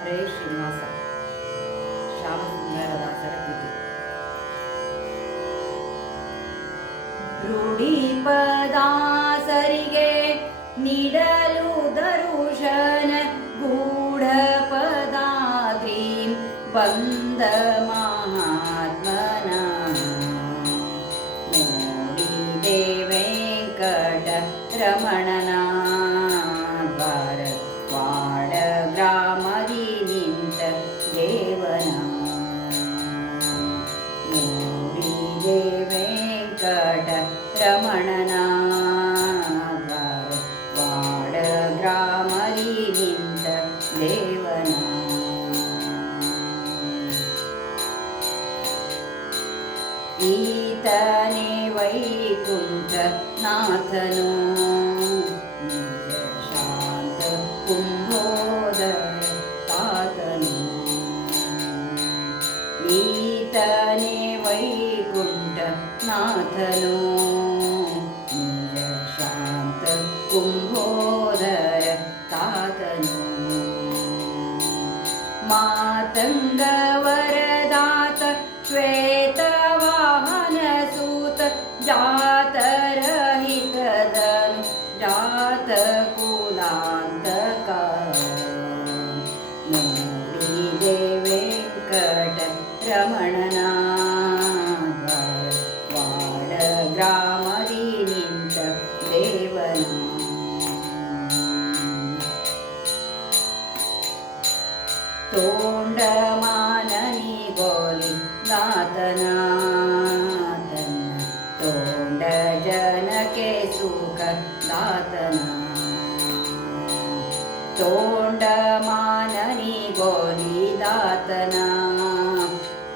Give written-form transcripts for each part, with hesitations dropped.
ಹರೇ ಶ್ರೀನಿವಾಸ. ಶ್ಯಾಮಸುಂದರದಾಸರ ಕೃತಿ. ರೂಢಿಪದಾಸರಿಗೆ ನೀಡಲು ದರುಶನ ಗೂಢ ಪದಾದ್ರೀಂ ಬಂದ ಮಹಾತ್ಮನ ನೋಡಿದೆ ವೆಂಕಟ ರಮಣನ ದ್ವಾರವಾಡ ಗ್ರಾಮದಿ ನಿಂತ ದೇವನ ನೋಡಿದೆ ವೆಂಕಟ ರಮಣನ ದ್ವಾರವಾಡ ಗ್ರಾಮದಿ ನಿಂತ ದೇವನ ಈತನೇ ವೈಕುಂಠ ನಾಥನು ನಿಜ ಶಾಂತ ಕುಂಭೋದರ ತಾತನು ಈತನೇ ವೈಕುಂಠ ನಾಥನು ನಿಜ ಶಾಂತ ಕುಂಭೋದರ ತಾತನು ಮಾತಂಗ ವರದಾತ ಶ್ವೇತವಾಹನ ಸೂತ ಜಾತರಹಿತದನು ಜಾತ ಕುಲಾಂತಕ ನೋಡಿದೆ ವೆಂಕಟ ರಮಣನ ದ್ವಾರವಾಡ ಗ್ರಾಮದಿ ನಿಂತ ದೇವನ ತೋಂಡಮಾನನಿ ಗೋಲಿ ದಾತನ ತನ್ನ ತೋಂಡ ಜನಕ್ಕೆ ಸುಖ ದಾತನ ತೋಂಡಮಾನನಿ ಗೋಲಿ ದಾತನ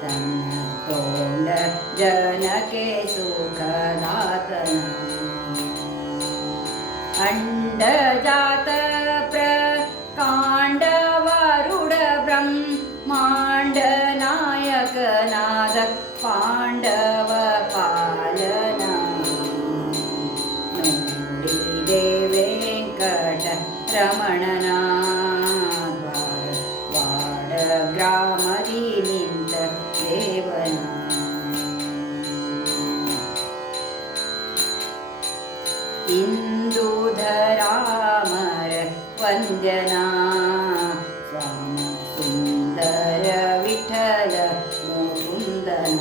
ತನ್ನ ತೋಂಡ ಜನಕ್ಕೆ ಸುಖ ದಾತನ ಅಂಡ ಜಾತ ಕಾಂಡವರುಡ ಬ್ರಹ್ಮಾಂಡ ನಾಯಕನಾದ ಪಾಂಡವ ಪಾಲನ ನೋಡಿದೆ ವೆಂಕಟ ರಮಣನ ದ್ವಾರವಾಡ ಗ್ರಾಮದಿ ನಿಂತ ದೇವನ ಇಂದುಧರಾಮರ ವಂದ್ಯನಾ ಸ್ವಾಮ ಸುಂದರ ವಿಠಲ ಮುಕುಂದನ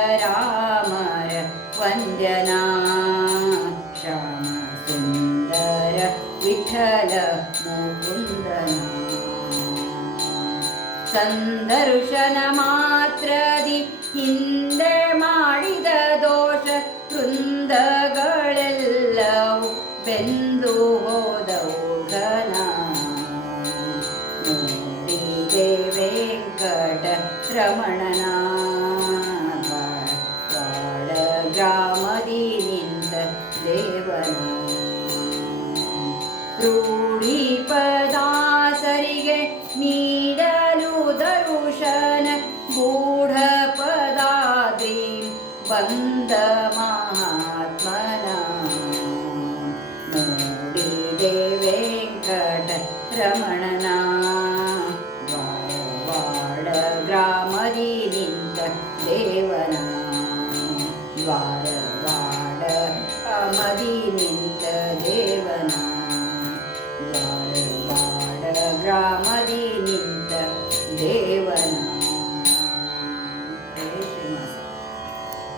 ಇಂದುಧರಾಮರ ವಂದ್ಯನಾ ಶ್ಯಾಮ ಸುಂದರ ವಿಠಲ ಮುಕುಂದನ ಸಂದರ್ಶನ ಮಾತ್ರದಿ ಹಿಂದೆ ಮಾಡಿದ ದೋಷ ವೃಂದಗಳೆಲ್ಲವೂ ಬೆಂದು ಹೋದವು ಘನ ನೋಡಿದೆ ವೆಂಕಟ ರಮಣನ ದ್ವಾರವಾಡ ಗ್ರಾಮದಿ ನಿಂತ ದೇವನ ರೂಢಿಪದಾಸರಿಗೆ ನೀಡಲು ದರುಶನ ಗೂಢ ಪದಾದ್ರಿ ಬಂದ ಮಹಾತ್ಮನ ನೋಡಿದೆ ವೆಂಕಟ ರಮಣನ ದ್ವಾರವಾಡ ಗ್ರಾಮದಿ ನಿಂತ ದೇವನ ದ್ವಾರವಾಡ ಗ್ರಾಮದಿ ನಿಂತ ದೇವನ ದ್ವಾರವಾಡ ಗ್ರಾಮದಿ